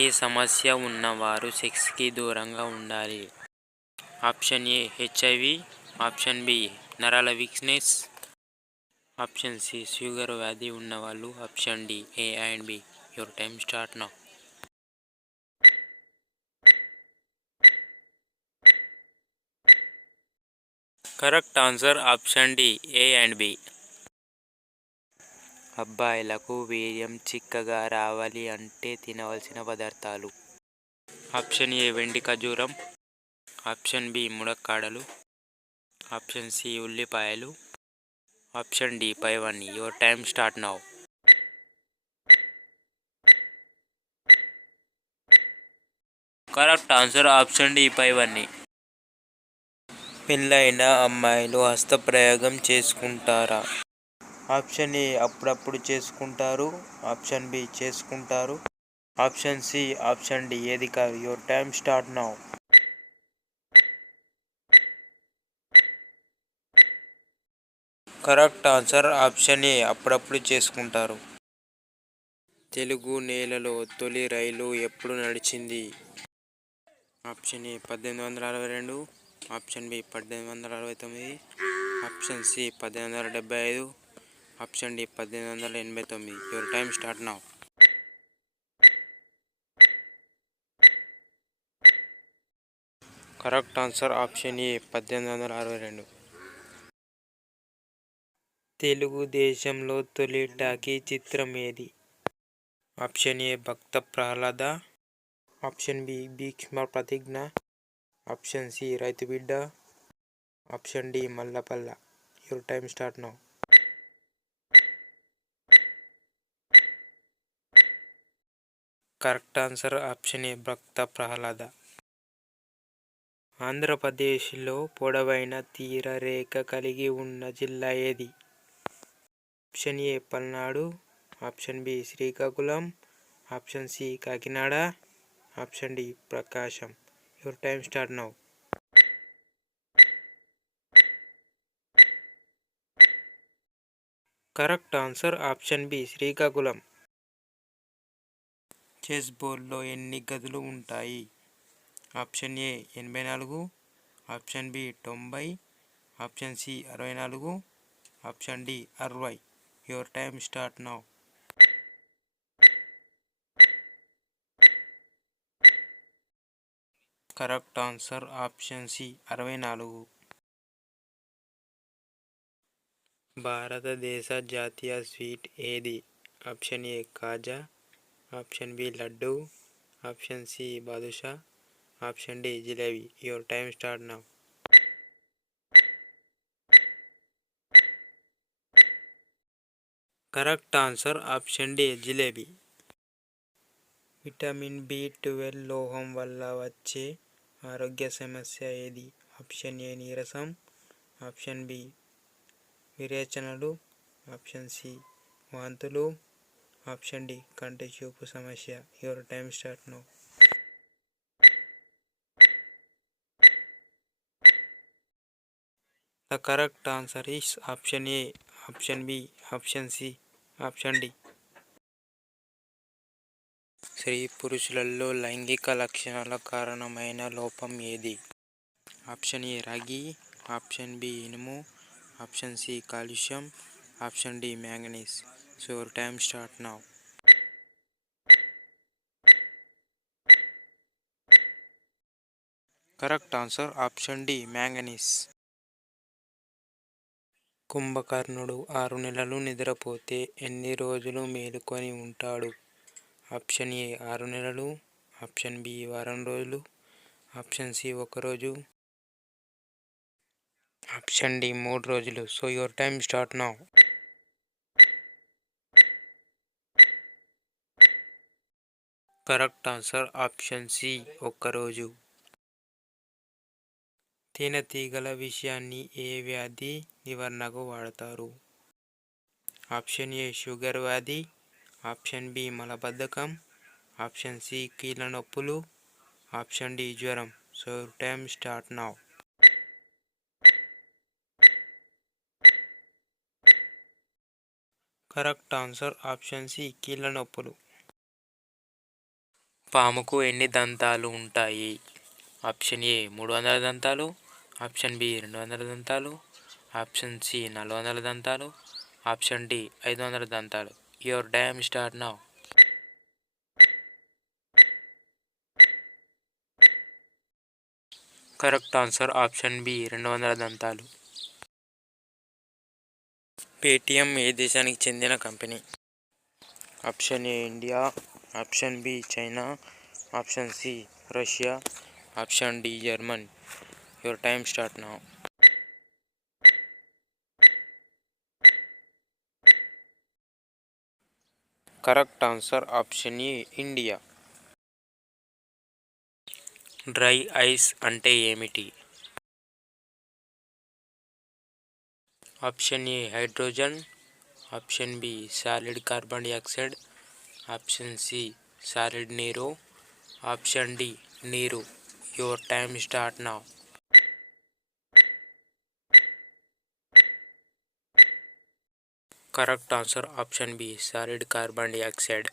ఈ సమస్య ఉన్నవారు సెక్స్కి దూరంగా ఉండాలి. Option A HIV, option B నరాల వీక్నెస్, ఆప్షన్ సి షుగర్ వ్యాధి ఉన్నవాళ్ళు, option D A and B. Your time start now. Correct answer option D A and B. అబ్బాయిలకు వీర్యం చిక్కగా రావాలి అంటే తినవలసిన పదార్థాలు. ఆప్షన్ ఏ వెండి ఖర్జూరం, ఆప్షన్ బి ములక్కాడలు, ఆప్షన్ సి ఉల్లిపాయలు, ఆప్షన్ డి పైవన్నీ. Your time start now. Correct answer option D పైవన్నీ. పెళ్ళైన అమ్మాయిలు హస్తప్రయోగం చేసుకుంటారా? ఆప్షన్ ఏ అప్పుడప్పుడు చేసుకుంటారు, ఆప్షన్ బి చేసుకుంటారు, ఆప్షన్ సి, ఆప్షన్ డి ఏది కాదు. Your time start now. Correct answer option A అప్పుడప్పుడు చేసుకుంటారు. తెలుగు నేలలో తొలి రైలు ఎప్పుడు నడిచింది? Option A 1862, option B 1869, option C 1875, option D 1889. Your time start now. Correct answer option A 1862. తెలుగుదేశంలో తొలి టాకీ చిత్రం ఏది? Option A Bhakta Prahlada, option B Bhishma Pratigna, option C Raithu Bidda, option D Mallapalli. Your time start now. Correct answer option A Bhakta Prahlada. ఆంధ్రప్రదేశ్లో పొడవైన తీర రేఖ కలిగి ఉన్న జిల్లా ఏది? Option A Palnadu, option B Srikakulam, option C Kakinada, option D Prakasam. Your time start now. Correct answer option B Srikakulam. Chess బోర్డులో ఎన్ని గదులు ఉంటాయి? Option A 84, option B 90, option C 64, option D 60. Your time start now. Correct answer option C 64. భారతదేశ జాతీయ sweet ఏది? Option A కాజా, option B laddu, option C బాదుషా, option D jalebi. Your time start now. Correct answer option D jalebi. Vitamin బి12 లోహం వల్ల వచ్చే ఆరోగ్య సమస్య ఏది? ఆప్షన్ ఏ నీరసం, ఆప్షన్ బి విరేచనలు, ఆప్షన్ సి వాంతులు, ఆప్షన్ డి కంటి చూపు సమస్య. Your time start now. The correct answer is option A, option B, option C, option D. స్త్రీ పురుషులలో లైంగిక లక్షణాల కారణమైన లోపం ఏది? ఆప్షన్ ఏ రాగి, ఆప్షన్ బి ఇనుము, option C calcium, option D manganese. So your time start now. Correct answer option D manganese. కుంభకర్ణుడు 6 నెలలు నిద్రపోతే ఎన్ని రోజులు మేలుకొని ఉంటాడు? ఆప్షన్ ఏ 6 నెలలు, ఆప్షన్ బి వారం రోజులు, ఆప్షన్ సి 1 రోజు, ఆప్షన్ డి 3 రోజులు. So your time start now. Correct answer option C 1 రోజు. తేనెటీగల విషాన్ని ఏ వ్యాధి నివారణకు వాడతారు? ఆప్షన్ ఏ షుగర్ వ్యాధి, ఆప్షన్ బి మలబద్ధకం, ఆప్షన్ సి కీళ్ళ నొప్పులు, ఆప్షన్ డి జ్వరం. So time start now. Correct answer option C కీళ్ళ నొప్పులు. పాముకు ఎన్ని దంతాలు ఉంటాయి? ఆప్షన్ ఏ 300 దంతాలు, ఆప్షన్ బి 200 దంతాలు, ఆప్షన్ సి 400 దంతాలు, ఆప్షన్ డి 500 దంతాలు. Your time start now. Correct answer option B 200 దంతాలు. పేటిఎం ఏ దేశానికి చెందిన కంపెనీ? Option A India, option B China, option C Russia, option D German. Your time start now. Correct answer option A India. Dry ice అంటే ఏమిటి? Option A hydrogen, option B solid carbon dioxide, option C solid నీరు, option D నీరు. Your time start now. Correct answer option B solid carbon dioxide.